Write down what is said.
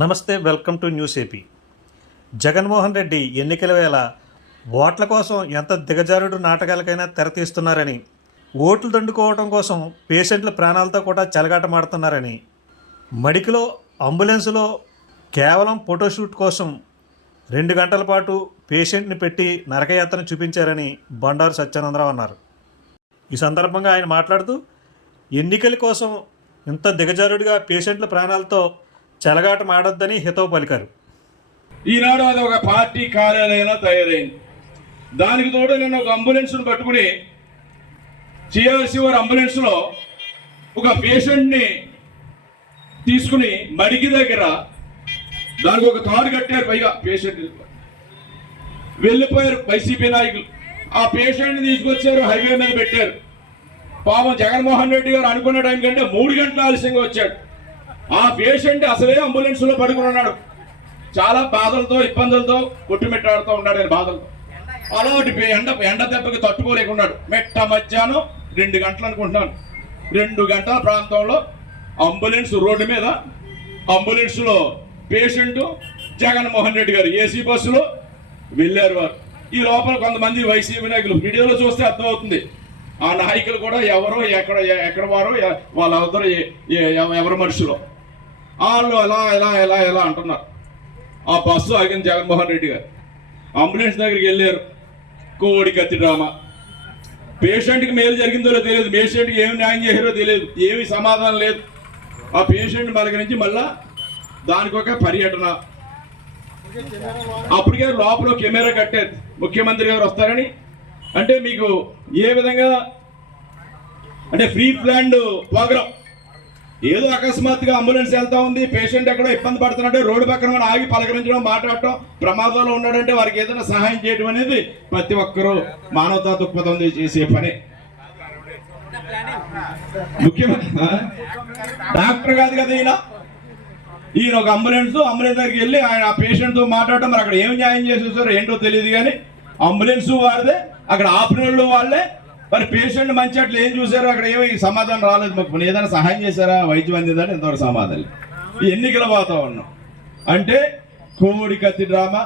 నమస్తే welcome to news AP. Jaganmohan Reddy ఎన్నికల వేళ ఓట్ల కోసం ఎంత దిగజారుడు నాటకాలకైనా తెరతీస్తున్నారని ఓట్లు దండుకోవడం కోసం పేషెంట్ల ప్రాణాలతో కూడా చెలగాటమాడుతున్నారని మడికిలో అంబులెన్సులో కేవలం ఫోటోషూట్ కోసం రెండు గంటల పాటు పేషెంట్ని పెట్టి నరకయాత్రను చూపించారని బండారు సత్యానందరావు అన్నారు. ఈ సందర్భంగా ఆయన మాట్లాడుతూ ఎన్నికల కోసం ఇంత దిగజారుడిగా పేషెంట్ల ప్రాణాలతో చెలగాట మాడొద్దని హితవు పలికారు. ఈనాడు అది ఒక పార్టీ కార్యాలయంలో తయారైంది. దానికి తోడు నేను ఒక అంబులెన్స్ను పట్టుకుని సిఆర్సి అంబులెన్స్లో ఒక పేషెంట్ని తీసుకుని మడికి దగ్గర దానికి ఒక తాడు కట్టారు పైగా పేషెంట్. వెళ్ళిపోయారు వైసీపీ నాయకులు. ఆ పేషెంట్ని తీసుకొచ్చారు హైవే మీద పెట్టారు. పాపం జగన్మోహన్ రెడ్డి గారు అనుకున్న టైం కంటే మూడు గంటల ఆలస్యంగా వచ్చాడు. ఆ పేషెంట్ అసలే అంబులెన్స్లో పడుకుని ఉన్నాడు. చాలా బాధలతో ఇబ్బందులతో కొట్టుమిట్టాడుతూ ఉన్నాడు ఆయన బాధలతో అలాంటి ఎండ ఎండ దెబ్బకి తట్టుకోలేకున్నాడు. మెట్ట మధ్యాహ్నం రెండు గంటలు అనుకుంటున్నాను. రెండు గంటల ప్రాంతంలో అంబులెన్స్ రోడ్డు మీద అంబులెన్స్లో పేషెంట్ జగన్మోహన్ రెడ్డి గారు ఏసీ బస్సులో వెళ్ళారు వారు. ఈ లోపల కొంతమంది వైసీపీ నాయకులు వీడియోలో చూస్తే అర్థమవుతుంది. ఆ నాయకులు కూడా ఎవరో ఎక్కడ ఎక్కడ వారో వాళ్ళందరూ ఎవరి మనుషులు? వాళ్ళు ఎలా ఎలా ఎలా ఎలా అంటున్నారు. ఆ బస్సు ఆగింది జగన్మోహన్ రెడ్డి గారు. అంబులెన్స్ దగ్గరికి వెళ్ళారు. కోడి కత్తి డ్రామా. పేషెంట్కి మేలు జరిగిందో తెలియదు. పేషెంట్కి ఏమి న్యాయం చేశారో తెలియదు. ఏమి సమాధానం లేదు. ఆ పేషెంట్ మనకి నుంచి మళ్ళా దానికి ఒక పర్యటన. అప్పటికే లోపల కెమెరా కట్టారు ముఖ్యమంత్రి గారు వస్తారని. అంటే మీకు ఏ విధంగా అంటే ఫ్రీ ప్లాన్డ్ ప్రోగ్రామ్ ఏదో అకస్మాత్తుగా అంబులెన్స్ వెళ్తా ఉంది. పేషెంట్ ఎక్కడో ఇబ్బంది పడుతున్నాడు. రోడ్డు పక్కన మనం ఆగి పలకరించడం మాట్లాడటం ప్రమాదంలో ఉన్నాడంటే వారికి ఏదైనా సహాయం చేయడం అనేది ప్రతి ఒక్కరూ మానవతా దృక్పథం చేసే పని. ముఖ్యమంత్రి డాక్టర్ కాదు కదా ఈయన? ఈయన ఒక అంబులెన్స్ అంబులెన్స్ దగ్గరికి వెళ్ళి ఆయన ఆ పేషెంట్తో మాట్లాడటం. మరి అక్కడ ఏం న్యాయం చేసేసారో ఏంటో తెలియదు కానీ అంబులెన్స్ వాళ్ళదే అక్కడ ఆపిన వాళ్ళు వాళ్ళే. మరి పేషెంట్ మంచి అట్లా ఏం చూసారో అక్కడ ఏమి సమాధానం రాలేదు. మాకు ఏదైనా సహాయం చేశారా? వైద్యం అందిందని ఇంతవరకు సమాధానం ఈ ఎన్నికల వాతావరణం అంటే కోడి కత్తి డ్రామా